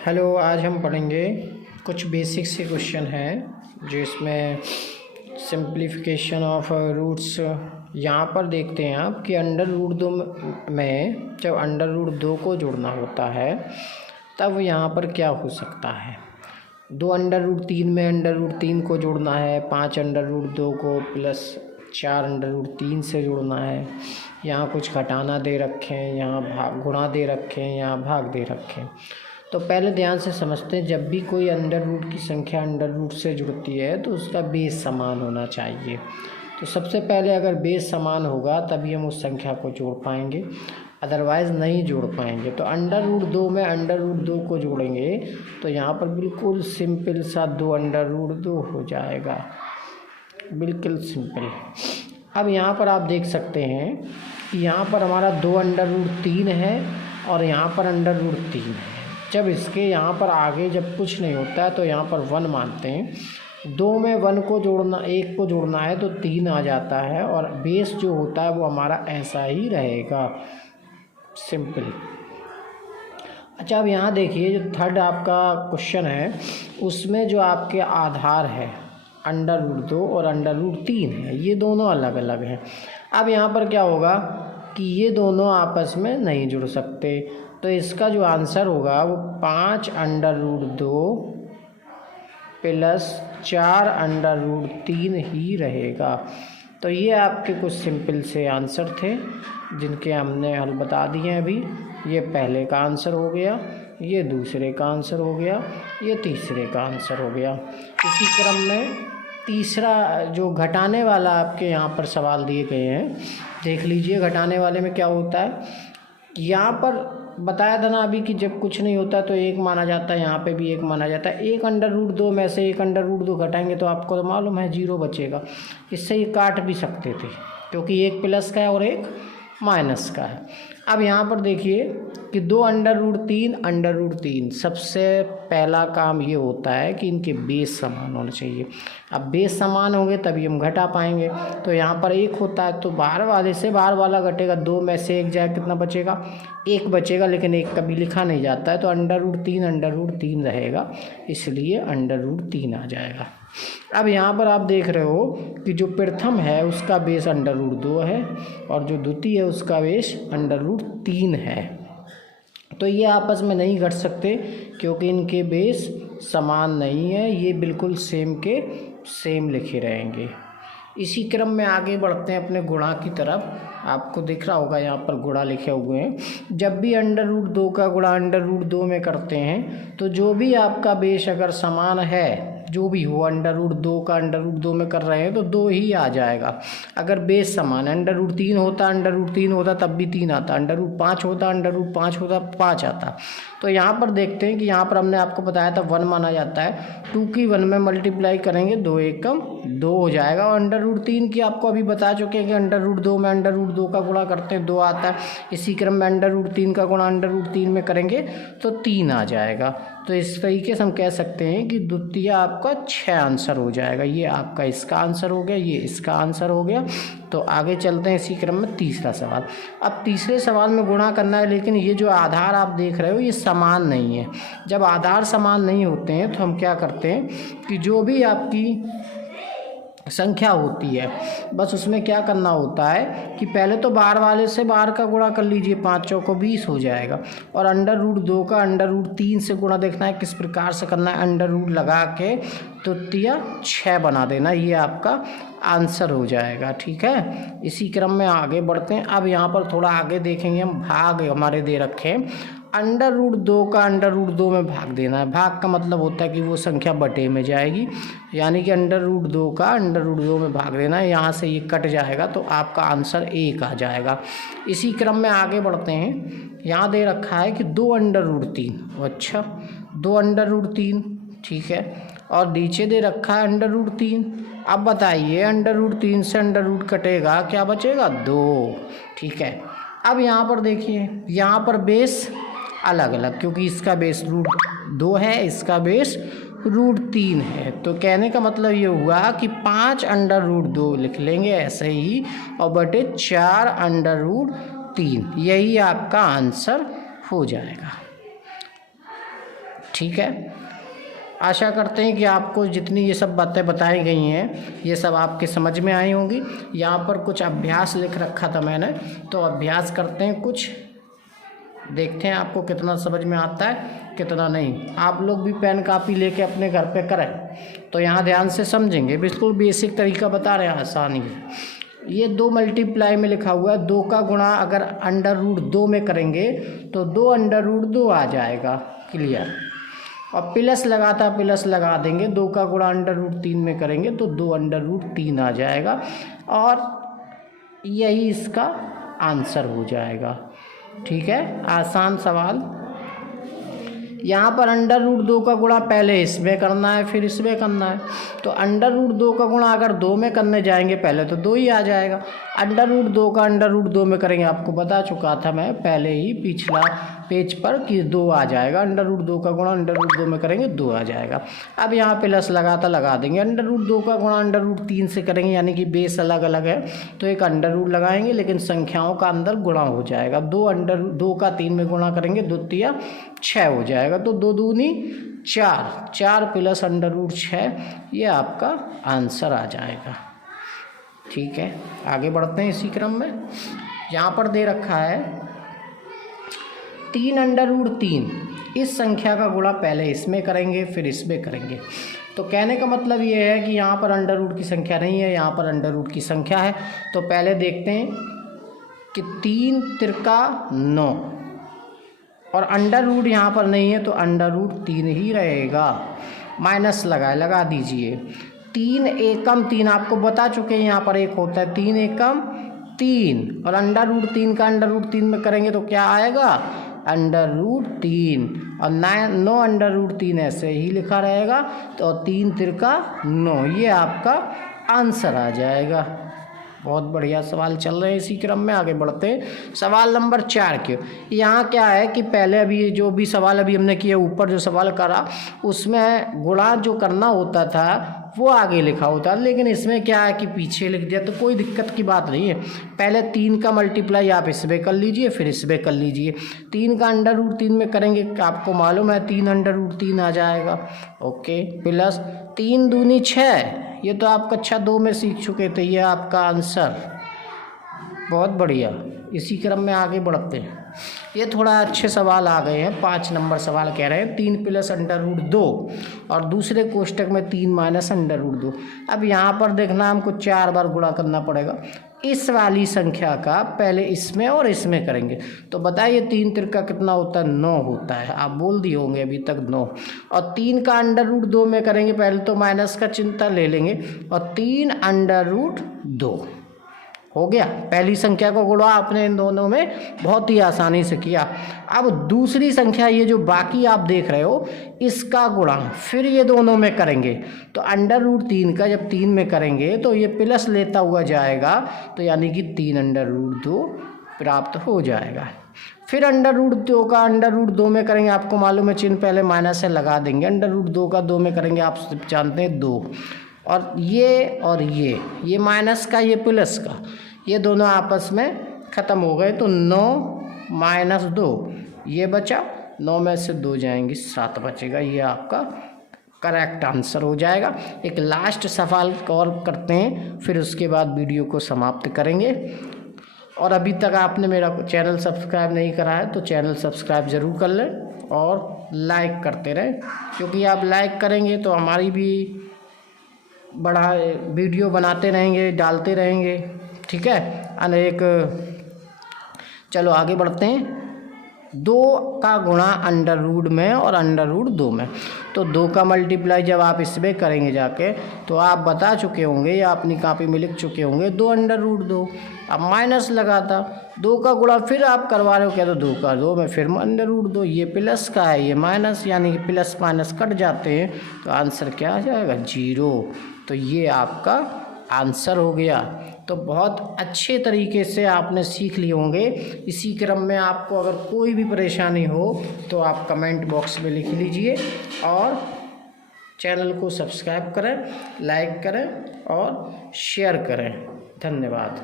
Hello, आज हम पढ़ेंगे कुछ बेसिक से क्वेश्चन हैं जिसमें सिंप्लीफिकेशन ऑफ रूट्स। यहाँ पर देखते हैं आप कि अंडर रूट दो में जब अंडर रूट दो को जोड़ना होता है तब यहाँ पर क्या हो सकता है। दो अंडर रूट तीन में अंडर रूट तीन को जोड़ना है, 5 अंडर रूट दो को प्लस 4 अंडर रूट तीन से जोड़ना है। यहाँ कुछ घटाना दे रखे हैं, यहाँ भाग गुणा दे रखे हैं, यहाँ भाग दे रखे हैं। तो पहले ध्यान से समझते हैं, जब भी कोई अंडर रूट की संख्या अंडर रूट से जुड़ती है तो उसका बेस समान होना चाहिए। तो सबसे पहले अगर बेस समान होगा तभी हम उस संख्या को जोड़ पाएंगे, अदरवाइज़ नहीं जोड़ पाएंगे। तो अंडर रूट दो में अंडर रूट दो को जोड़ेंगे तो यहाँ पर बिल्कुल सिंपल सा 2 अंडर रूट 2 हो जाएगा, बिल्कुल सिंपल। अब यहाँ पर आप देख सकते हैं कि यहाँ पर हमारा 2 अंडर रूट 3 है और यहाँ पर अंडर रूट 3 है। जब इसके यहाँ पर आगे जब कुछ नहीं होता है तो यहाँ पर 1 मानते हैं। 2 में 1 को जोड़ना, 1 को जोड़ना है तो 3 आ जाता है और बेस जो होता है वो हमारा ऐसा ही रहेगा, सिंपल। अच्छा, अब यहाँ देखिए जो थर्ड आपका क्वेश्चन है उसमें जो आपके आधार है अंडर रूट 2 और अंडर रूट 3 है, ये दोनों अलग अलग हैं। अब यहाँ पर क्या होगा कि ये दोनों आपस में नहीं जुड़ सकते, तो इसका जो आंसर होगा वो 5 under root 2 plus 4 under root 3 ही रहेगा। तो ये आपके कुछ सिंपल से आंसर थे जिनके हमने हल बता दिए हैं अभी। ये पहले का आंसर हो गया, ये दूसरे का आंसर हो गया, ये तीसरे का आंसर हो गया। इसी क्रम में तीसरा जो घटाने वाला आपके यहाँ पर सवाल दिए गए हैं, देख लीजिए घटाने वाले में क्या होता है। यहाँ पर बताया था ना अभी कि जब कुछ नहीं होता तो 1 माना जाता है, यहाँ पे भी 1 माना जाता है। 1 अंडर रूट 2 में से 1 अंडर रूट 2 घटाएंगे तो आपको तो मालूम है 0 बचेगा। इससे ये काट भी सकते थे क्योंकि 1 प्लस का है और 1 माइनस का है। अब यहाँ पर देखिए कि 2 अंडर रूट 3 अंडर रूट 3, सबसे पहला काम ये होता है कि इनके बेस समान होने चाहिए। अब बेस समान होंगे तभी हम घटा पाएंगे। तो यहाँ पर 1 होता है तो बाहर वाले से बाहर वाला घटेगा, 2 में से 1 जाए कितना बचेगा, 1 बचेगा, लेकिन 1 कभी लिखा नहीं जाता है तो अंडर रूट 3 रहेगा, इसलिए अंडर रूट 3 आ जाएगा। अब यहाँ पर आप देख रहे हो कि जो प्रथम है उसका बेस अंडर रूट 2 है और जो द्वितीय है उसका बेस अंडर रूट 3 है। तो ये आपस में नहीं घट सकते क्योंकि इनके बेस समान नहीं है, ये बिल्कुल सेम के सेम लिखे रहेंगे। इसी क्रम में आगे बढ़ते हैं अपने गुणा की तरफ। आपको दिख रहा होगा यहाँ पर गुणा लिखे हुए हैं। जब भी अंडर रूट 2 का गुणा अंडर रूट 2 में करते हैं तो जो भी आपका बेस अगर समान है, जो भी हो, अंडर रूट 2 का अंडर रूट 2 में कर रहे हैं तो 2 ही आ जाएगा। अगर बेस समान है, अंडर रूट 3 होता अंडर रूट 3 होता तब भी 3 आता, अंडर रूट 5 होता अंडर रूट 5 होता 5 आता। तो यहाँ पर देखते हैं कि यहाँ पर हमने आपको बताया था 1 माना जाता है, 2 की 1 में मल्टीप्लाई करेंगे 2 एकम 2 हो जाएगा। और अंडर रूट 3 की आपको अभी बता चुके हैं कि अंडर रूट 2 में अंडर रूट 2 का गुणा करते हैं 2 आता है। इसी क्रम में अंडर रूट 3 का गुणा अंडर रूट 3 में करेंगे तो 3 आ जाएगा। तो इस तरीके से हम कह सकते हैं कि द्वितीय आपका 6 आंसर हो जाएगा। ये आपका इसका आंसर हो गया, ये इसका आंसर हो गया। तो आगे चलते हैं इसी क्रम में तीसरा सवाल। अब तीसरे सवाल में गुणा करना है, लेकिन ये जो आधार आप देख रहे हो ये समान नहीं है। जब आधार समान नहीं होते हैं तो हम क्या करते हैं कि जो भी आपकी संख्या होती है बस उसमें क्या करना होता है कि पहले तो बाहर वाले से बाहर का गुणा कर लीजिए, 5 चौको 20 हो जाएगा। और अंडर रूट 2 का अंडर रूट 3 से गुणा देखना है किस प्रकार से करना है, अंडर रूट लगा के तृतीय 6 बना देना, ये आपका आंसर हो जाएगा। ठीक है, इसी क्रम में आगे बढ़ते हैं। अब यहाँ पर थोड़ा आगे देखेंगे हम, भाग हमारे दे रखे हैं। अंडर रूट 2 का अंडर रूट 2 में भाग देना है। भाग का मतलब होता है कि वो संख्या बटे में जाएगी, यानी कि अंडर रूट 2 का अंडर रूट 2 में भाग देना है। यहाँ से ये कट जाएगा तो आपका आंसर 1 आ जाएगा। इसी क्रम में आगे बढ़ते हैं। यहाँ दे रखा है कि 2 अंडर रूट 3, अच्छा 2 अंडर रूट 3, ठीक है, और नीचे दे रखा है अंडर रूट 3। अब बताइए अंडर रूट 3 से अंडर रूट कटेगा, क्या बचेगा 2, ठीक है। अब यहाँ पर देखिए, यहाँ पर बेस अलग अलग, क्योंकि इसका बेस रूट 2 है, इसका बेस रूट 3 है। तो कहने का मतलब ये हुआ कि 5 अंडर रूट 2 लिख लेंगे ऐसे ही और बटे 4 अंडर रूट 3, यही आपका आंसर हो जाएगा। ठीक है, आशा करते हैं कि आपको जितनी ये सब बातें बताई गई हैं ये सब आपके समझ में आई होंगी। यहाँ पर कुछ अभ्यास लिख रखा था मैंने, तो अभ्यास करते हैं, कुछ देखते हैं आपको कितना समझ में आता है कितना नहीं। आप लोग भी पेन कापी लेके अपने घर पे करें तो यहाँ ध्यान से समझेंगे। बिल्कुल बेसिक तरीका बता रहे हैं, आसानी है। ये 2 मल्टीप्लाई में लिखा हुआ है, 2 का गुणा अगर √2 में करेंगे तो 2 √2 आ जाएगा, क्लियर। और प्लस प्लस लगा देंगे, 2 का गुणा √3 में करेंगे तो 2 √3 आ जाएगा और यही इसका आंसर हो जाएगा। ठीक है, आसान सवाल। यहाँ पर √2 का गुणा पहले इसमें करना है फिर इसमें करना है, तो √2 का गुणा अगर 2 में करने जाएंगे पहले तो 2 ही आ जाएगा। √2 का √2 में करेंगे, आपको बता चुका था मैं पहले ही पिछला पेज पर कि 2 आ जाएगा। √2 का गुणा √2 में करेंगे 2 आ जाएगा। अब यहाँ प्लस लगा देंगे, √2 का गुणा √3 से करेंगे, यानी कि बेस अलग अलग है तो एक √ लगाएंगे लेकिन संख्याओं का अंदर गुणा हो जाएगा। 2 का 3 में गुणा करेंगे 2 तिया 6 हो जाएगा, तो 2 दूनी 4, 4 प्लस √6 ये आपका आंसर आ जाएगा। ठीक है, आगे बढ़ते हैं इसी क्रम में। यहाँ पर दे रखा है 3 √3, इस संख्या का गुणा पहले इसमें करेंगे फिर इसमें करेंगे। तो कहने का मतलब ये है कि यहाँ पर √ की संख्या नहीं है, यहाँ पर √ की संख्या है। तो पहले देखते हैं कि 3 तिरका 9 और √ यहाँ पर नहीं है तो √3 ही रहेगा। माइनस लगा दीजिए। 3 एकम 3 आपको बता चुके हैं, यहाँ पर 1 होता है, 3 एकम 3 और √3 का √3 में करेंगे तो क्या आएगा, √3 और 9 √3 ऐसे ही लिखा रहेगा। तो 3 तिरका 9 ये आपका आंसर आ जाएगा। बहुत बढ़िया सवाल चल रहे हैं, इसी क्रम में आगे बढ़ते हैं। सवाल नंबर 4 के यहाँ क्या है कि पहले अभी जो भी सवाल अभी हमने किया, ऊपर जो सवाल करा उसमें गुणा जो करना होता था वो आगे लिखा होता है, लेकिन इसमें क्या है कि पीछे लिख दिया, तो कोई दिक्कत की बात नहीं है। पहले 3 का मल्टीप्लाई आप इसमें कर लीजिए फिर इसमें कर लीजिए। 3 का √3 में करेंगे, आपको मालूम है 3 √3 आ जाएगा। ओके, प्लस 3 दूनी 6, ये तो आप कक्षा 2 में सीख चुके थे, ये आपका आंसर। बहुत बढ़िया, इसी क्रम में आगे बढ़ते हैं। ये थोड़ा अच्छे सवाल आ गए हैं। 5 नंबर सवाल कह रहे हैं 3 प्लस √2 और दूसरे कोष्टक में 3 माइनस √2। अब यहाँ पर देखना हमको 4 बार गुणा करना पड़ेगा। इस वाली संख्या का पहले इसमें और इसमें करेंगे, तो बताइए 3 तिरका कितना होता है, 9 होता है। आप बोल दिए होंगे अभी तक 9। और 3 का √2 में करेंगे, पहले तो माइनस का चिंता ले लेंगे और 3 √2 हो गया। पहली संख्या को गुणा आपने इन दोनों में बहुत ही आसानी से किया। अब दूसरी संख्या ये जो बाकी आप देख रहे हो इसका गुणा फिर ये दोनों में करेंगे, तो √3 का जब 3 में करेंगे तो ये प्लस लेता हुआ जाएगा, तो यानी कि 3 √2 प्राप्त हो जाएगा। फिर √2 का √2 में करेंगे, आपको मालूम है चिन्ह पहले माइनस से लगा देंगे। √2 का 2 में करेंगे, आप जानते हैं 2 और ये माइनस का ये प्लस का, ये दोनों आपस में ख़त्म हो गए, तो 9 - 2 ये बचा, 9 में से 2 जाएंगे 7 बचेगा। ये आपका करेक्ट आंसर हो जाएगा। एक लास्ट सवाल और करते हैं, फिर उसके बाद वीडियो को समाप्त करेंगे। और अभी तक आपने मेरा चैनल सब्सक्राइब नहीं करा है तो चैनल सब्सक्राइब ज़रूर कर लें और लाइक करते रहें, क्योंकि आप लाइक करेंगे तो हमारी भी बड़ा वीडियो बनाते रहेंगे, डालते रहेंगे। ठीक है, अनेक। चलो आगे बढ़ते हैं। 2 का गुणा √ में और √2 में, तो 2 का मल्टीप्लाई जब आप इसमें करेंगे जाके, तो आप बता चुके होंगे या अपनी कॉपी में लिख चुके होंगे 2 √2। अब माइनस लगा था, 2 का गुणा फिर आप करवा रहे हो क्या, तो 2 का 2 में फिर √2, ये प्लस का है ये माइनस, यानी कि प्लस माइनस कट जाते हैं, तो आंसर क्या आ जाएगा, 0। तो ये आपका आंसर हो गया। तो बहुत अच्छे तरीके से आपने सीख लिए होंगे। इसी क्रम में आपको अगर कोई भी परेशानी हो तो आप कमेंट बॉक्स में लिख लीजिए और चैनल को सब्सक्राइब करें, लाइक करें और शेयर करें। धन्यवाद।